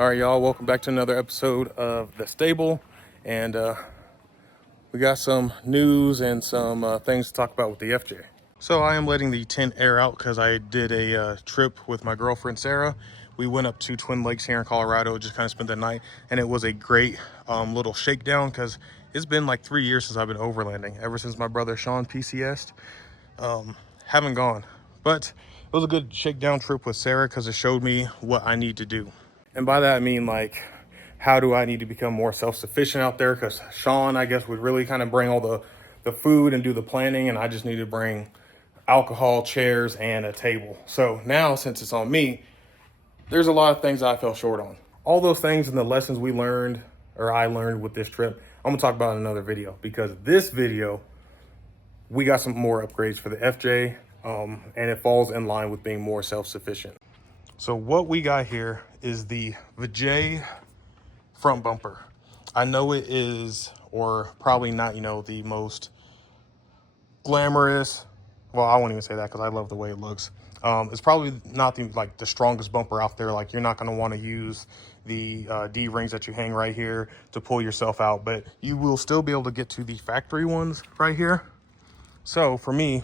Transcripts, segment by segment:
All right, y'all, welcome back to another episode of The Stable. And we got some news and some things to talk about with the FJ. So I am letting the tent air out because I did a trip with my girlfriend, Sarah. We went up to Twin Lakes here in Colorado, just kind of spent the night. And it was a great little shakedown because it's been like 3 years since I've been overlanding, ever since my brother Sean PCS'd. Haven't gone, but it was a good shakedown trip with Sarah because it showed me what I need to do. And by that I mean, like, how do I need to become more self-sufficient out there? Because Sean, I guess, would really kind of bring all the food and do the planning, and I just need to bring alcohol, chairs, and a table. So now, since it's on me, there's a lot of things I fell short on. All those things and the lessons we learned, or I learned with this trip, I'm gonna talk about in another video, because this video, we got some more upgrades for the FJ, and it falls in line with being more self-sufficient. So what we got here is the Vijay front bumper. I know it is, or probably not, the most glamorous. Well, I won't even say that because I love the way it looks. It's probably not the strongest bumper out there. Like, you're not going to want to use the D-rings that you hang right here to pull yourself out, but you will still be able to get to the factory ones right here. So for me,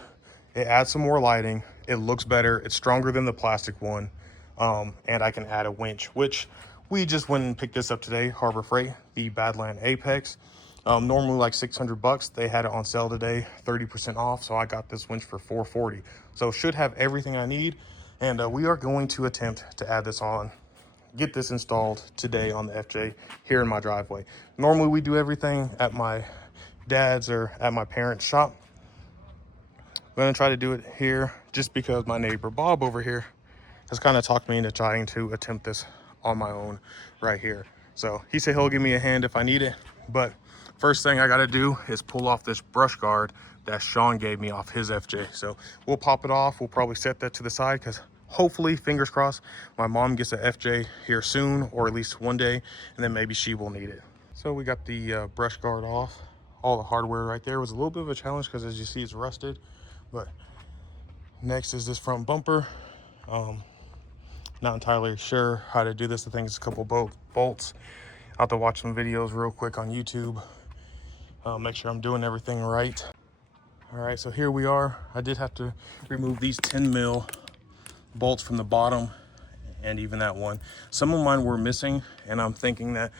it adds some more lighting. It looks better. It's stronger than the plastic one. And I can add a winch, which we just went and picked this up today, Harbor Freight, the Badland Apex. Normally like $600. They had it on sale today, 30% off. So I got this winch for $440. So should have everything I need. And we are going to attempt to add this on, get this installed today on the FJ here in my driveway. Normally we do everything at my dad's or at my parents' shop. I'm gonna try to do it here just because my neighbor Bob over here has kind of talked me into trying to attempt this on my own right here. So he said he'll give me a hand if I need it. But first thing I gotta do is pull off this brush guard that Sean gave me off his FJ. So we'll pop it off. We'll probably set that to the side because hopefully, fingers crossed, my mom gets an FJ here soon, or at least one day, and then maybe she will need it. So we got the brush guard off. All the hardware right there was a little bit of a challenge because, as you see, it's rusted. But next is this front bumper. Not entirely sure how to do this. I think it's a couple bolts. I'll have to watch some videos real quick on YouTube. Make sure I'm doing everything right. All right, so here we are. I did have to remove these 10 mil bolts from the bottom and even that one. Some of mine were missing, and I'm thinking that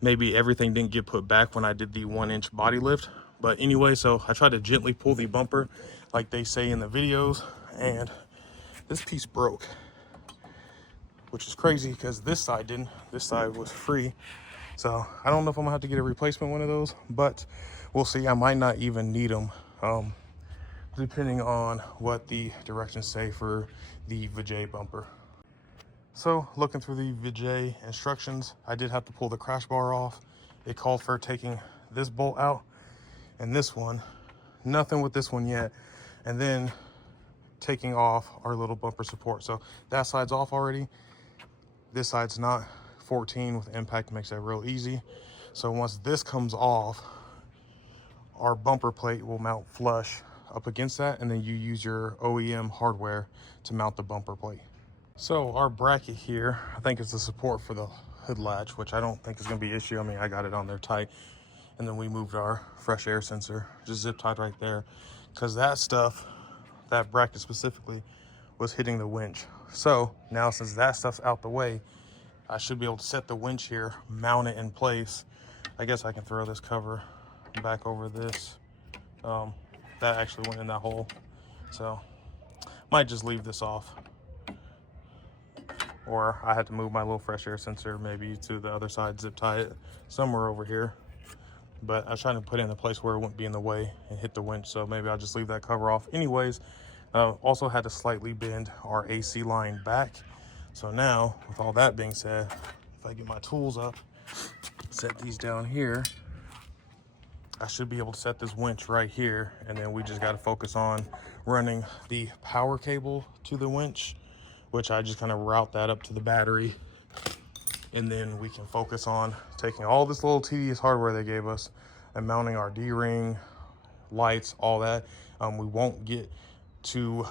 maybe everything didn't get put back when I did the 1-inch body lift. But anyway, so I tried to gently pull the bumper like they say in the videos, and this piece broke, which is crazy because this side didn't. This side was free. So I don't know if I'm gonna have to get a replacement one of those, but we'll see. I might not even need them, depending on what the directions say for the Vijay bumper. So looking through the Vijay instructions, I did have to pull the crash bar off. It called for taking this bolt out and this one. Nothing with this one yet. And then taking off our little bumper support. So that side's off already. This side's not. 14 with impact makes that real easy. So once this comes off, our bumper plate will mount flush up against that, and then you use your OEM hardware to mount the bumper plate. So our bracket here, I think is the support for the hood latch, which I don't think is gonna be an issue. I mean, I got it on there tight. And then we moved our fresh air sensor, just zip tied right there, because that stuff, that bracket specifically, was hitting the winch. So now, since that stuff's out the way, I should be able to set the winch here, mount it in place. I guess I can throw this cover back over this. That actually went in that hole. So might just leave this off. Or I had to move my little fresh air sensor maybe to the other side, zip tie it somewhere over here. But I was trying to put it in a place where it wouldn't be in the way and hit the winch. So maybe I'll just leave that cover off. Anyways, also had to slightly bend our AC line back. So now, with all that being said, if I get my tools up, set these down here, I should be able to set this winch right here, and then we just got to focus on running the power cable to the winch, which I just kind of route that up to the battery, and then we can focus on taking all this little tedious hardware they gave us and mounting our D-ring, lights, all that. We won't get to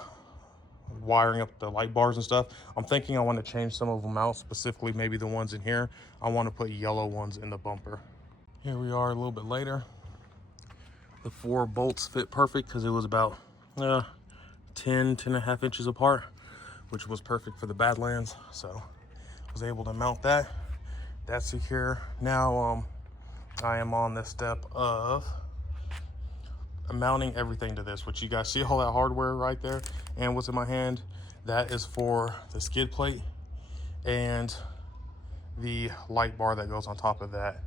wiring up the light bars and stuff. I'm thinking I want to change some of them out, specifically maybe the ones in here. I want to put yellow ones in the bumper. Here we are a little bit later. The 4 bolts fit perfect because it was about 10.5 inches apart, which was perfect for the Badlands. So I was able to mount that. That's secure. Now I am on the step of mounting everything to this, which you guys see all that hardware right there and what's in my hand. That is for the skid plate and the light bar that goes on top of that,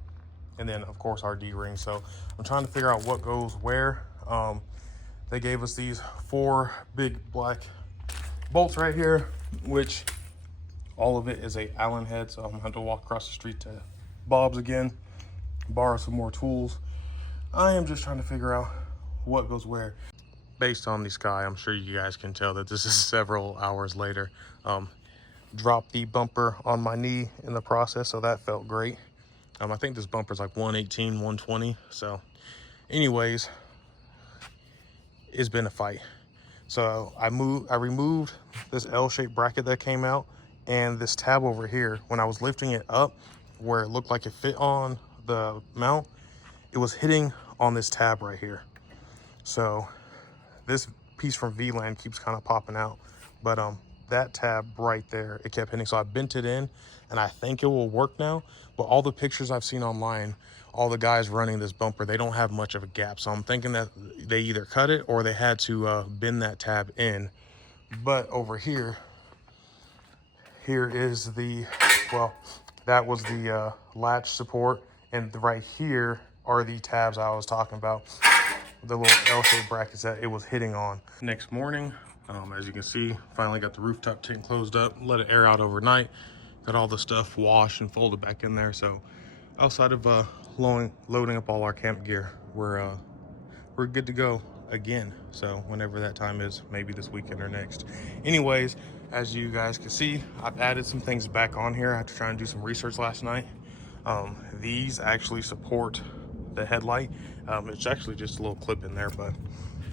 and then of course our D-ring. So I'm trying to figure out what goes where. They gave us these 4 big black bolts right here, which all of it is a Allen head, so I'm gonna have to walk across the street to Bob's again, borrow some more tools. I am just trying to figure out what goes where. Based on the sky, I'm sure you guys can tell that this is several hours later. Dropped the bumper on my knee in the process, so that felt great. I think this bumper's like 118, 120. So anyways, it's been a fight. So I removed this L-shaped bracket that came out, and this tab over here, when I was lifting it up where it looked like it fit on the mount, it was hitting on this tab right here. So this piece from V-Land keeps kind of popping out, but that tab right there, it kept hitting. So I bent it in, and I think it will work now. But all the pictures I've seen online, all the guys running this bumper, they don't have much of a gap. So I'm thinking that they either cut it or they had to bend that tab in. But over here, here is the, well, that was the latch support, and right here are the tabs I was talking about, the little L-shaped brackets that it was hitting on. Next morning, as you can see, finally got the rooftop tent closed up, let it air out overnight, got all the stuff washed and folded back in there. So outside of loading up all our camp gear, we're good to go again. So whenever that time is, maybe this weekend or next. Anyways, as you guys can see, I've added some things back on here after trying to do some research last night. These actually support the headlight. It's actually just a little clip in there, but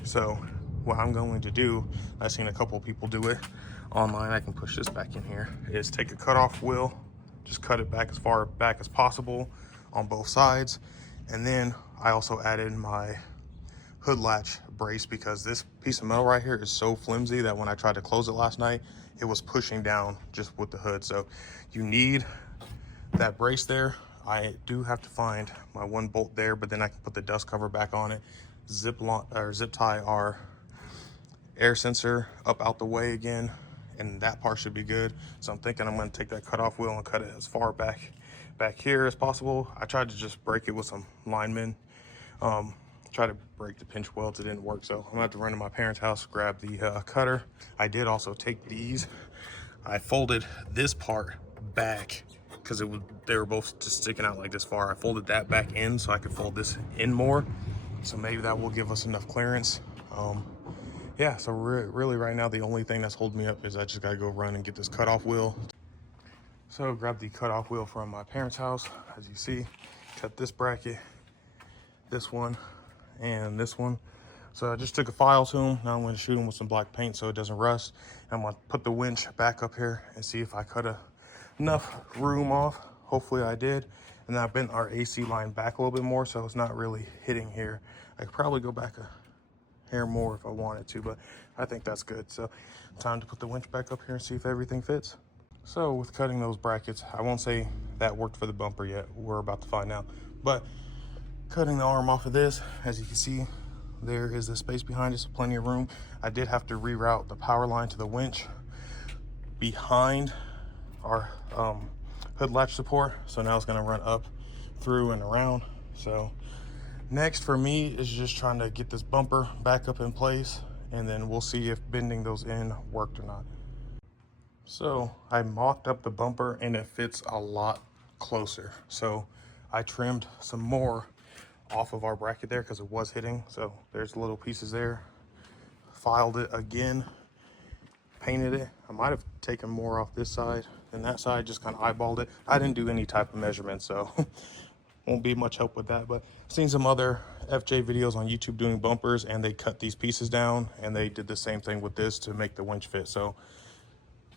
so what I'm going to do, I've seen a couple of people do it online, I can push this back in here, is take a cutoff wheel, just cut it back as far back as possible on both sides. And then I also added my hood latch brace, because this piece of metal right here is so flimsy that when I tried to close it last night, it was pushing down just with the hood. So you need that brace there. I do have to find my 1 bolt there, but then I can put the dust cover back on it, zip tie our air sensor up out the way again, and that part should be good. So I'm thinking I'm going to take that cutoff wheel and cut it as far back here as possible. I tried to just break it with some linemen, try to break the pinch welds, it didn't work. So I'm gonna have to run to my parents' house, grab the cutter. I did also take these, I folded this part back because they were both just sticking out like this far. I folded that back in so I could fold this in more, so maybe that will give us enough clearance. Yeah, so really right now the only thing that's holding me up is I just gotta go run and get this cutoff wheel. So grab the cutoff wheel from my parents' house. As you see, cut this bracket, this one, and this one. So I just took a file to them. Now I'm going to shoot them with some black paint so it doesn't rust. I'm going to put the winch back up here and see if I cut enough room off. Hopefully I did. And then I bent our AC line back a little bit more so it's not really hitting here. I could probably go back a hair more if I wanted to, but I think that's good. So time to put the winch back up here and see if everything fits. So with cutting those brackets, I won't say that worked for the bumper yet. We're about to find out. But cutting the arm off of this, as you can see, there is the space behind us, plenty of room. I did have to reroute the power line to the winch behind our hood latch support. So now it's gonna run up, through, and around. So next for me is just trying to get this bumper back up in place, and then we'll see if bending those in worked or not. So I mocked up the bumper and it fits a lot closer. So I trimmed some more off of our bracket there because it was hitting. So there's little pieces there. Filed it again, painted it. I might have taken more off this side than that side, just kind of eyeballed it. I didn't do any type of measurement, so won't be much help with that. But I've seen some other FJ videos on YouTube doing bumpers, and they cut these pieces down, and they did the same thing with this to make the winch fit. So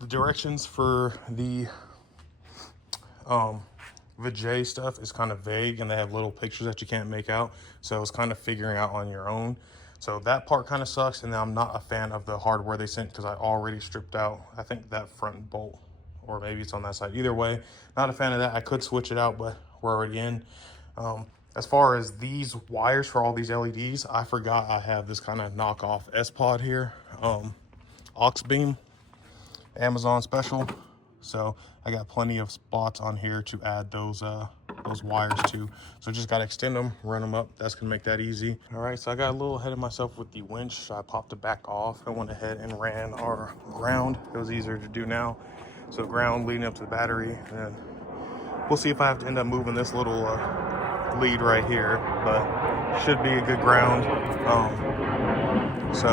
the directions for the Vijay stuff is kind of vague, and they have little pictures that you can't make out. So it's kind of figuring out on your own. So that part kind of sucks, and I'm not a fan of the hardware they sent because I already stripped out, I think, that front bolt, or maybe it's on that side. Either way, not a fan of that. I could switch it out, but we're already in. As far as these wires for all these LEDs, I forgot I have this kind of knockoff S-Pod here, aux beam, Amazon special. So I got plenty of spots on here to add those wires to. So just got to extend them, run them up. That's gonna make that easy. All right, so I got a little ahead of myself with the winch. So I popped it back off. I went ahead and ran our ground. It was easier to do now. So ground leading up to the battery, and then we'll see if I have to end up moving this little lead right here, but should be a good ground. So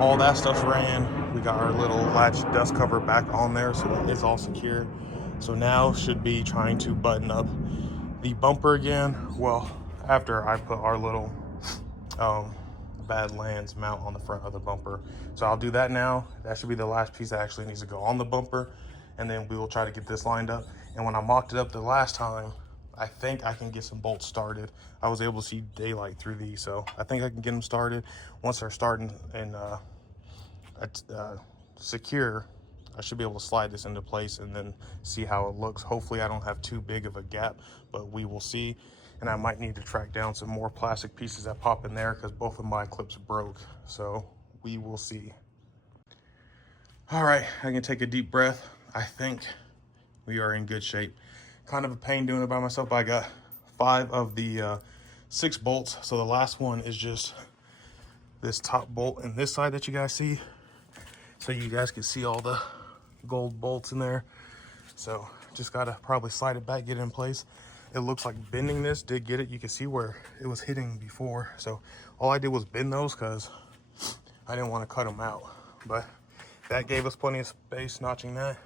all that stuff's ran. We got our little latch dust cover back on there, so that is all secure. So now should be trying to button up the bumper again. Well, after I put our little Badlands mount on the front of the bumper. So I'll do that now. That should be the last piece that actually needs to go on the bumper. And then we will try to get this lined up. And when I mocked it up the last time, I think I can get some bolts started. I was able to see daylight through these, so I think I can get them started. Once they're starting and secure, I should be able to slide this into place and then see how it looks. Hopefully I don't have too big of a gap, but we will see. And I might need to track down some more plastic pieces that pop in there because both of my clips broke. So we will see. All right, I can take a deep breath. I think we are in good shape. Kind of a pain doing it by myself, but I got 5 of the 6 bolts. So the last one is just this top bolt in this side that you guys see. So you guys can see all the gold bolts in there. So just gotta probably slide it back, get it in place. It looks like bending this did get it. You can see where it was hitting before. So all I did was bend those because I didn't want to cut them out. But that gave us plenty of space notching that.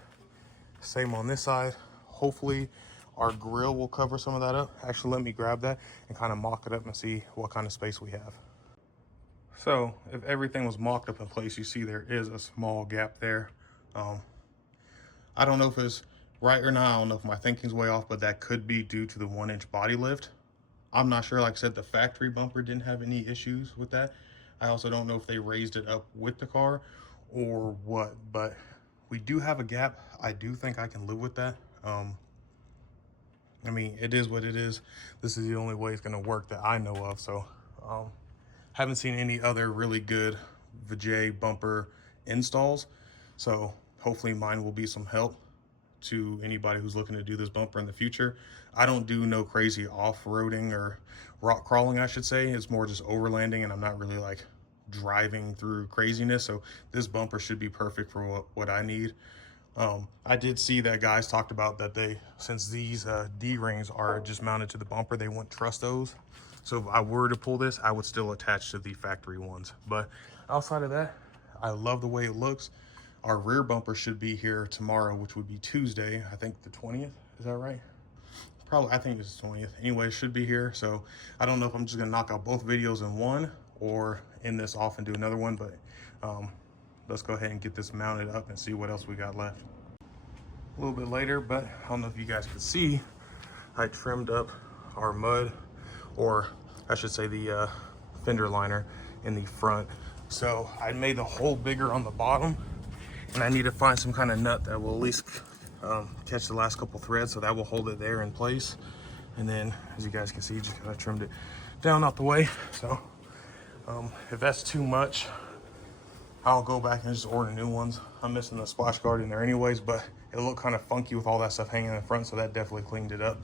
Same on this side. Hopefully our grill will cover some of that up. Actually, let me grab that and kind of mock it up and see what kind of space we have. So if everything was mocked up in place, you see there is a small gap there. I don't know if it's right or not. I don't know if my thinking's way off, but that could be due to the 1-inch body lift. I'm not sure. Like I said, the factory bumper didn't have any issues with that. I also don't know if they raised it up with the car or what, but we do have a gap. I do think I can live with that. I mean, it is what it is. This is the only way it's gonna work that I know of. So haven't seen any other really good Vijay bumper installs. So hopefully mine will be some help to anybody who's looking to do this bumper in the future. I don't do no crazy off-roading or rock crawling, I should say. It's more just overlanding, and I'm not really like driving through craziness. So this bumper should be perfect for what I need. I did see that guys talked about that since these D-rings are just mounted to the bumper, they wouldn't trust those. So if I were to pull this, I would still attach to the factory ones. But outside of that, I love the way it looks. Our rear bumper should be here tomorrow, which would be Tuesday. I think the 20th, is that right? Probably, I think it's the 20th. Anyway, it should be here. So I don't know if I'm just gonna knock out both videos in one or end this off and do another one, but let's go ahead and get this mounted up and see what else we got left. A little bit later, but I don't know if you guys can see, I trimmed up our mud, or I should say the fender liner in the front. So I made the hole bigger on the bottom, and I need to find some kind of nut that will at least catch the last couple threads, so that will hold it there in place. And then, as you guys can see, just kind of trimmed it down out the way. So if that's too much, I'll go back and just order new ones. I'm missing the splash guard in there anyways, but it looked kind of funky with all that stuff hanging in the front, so that definitely cleaned it up.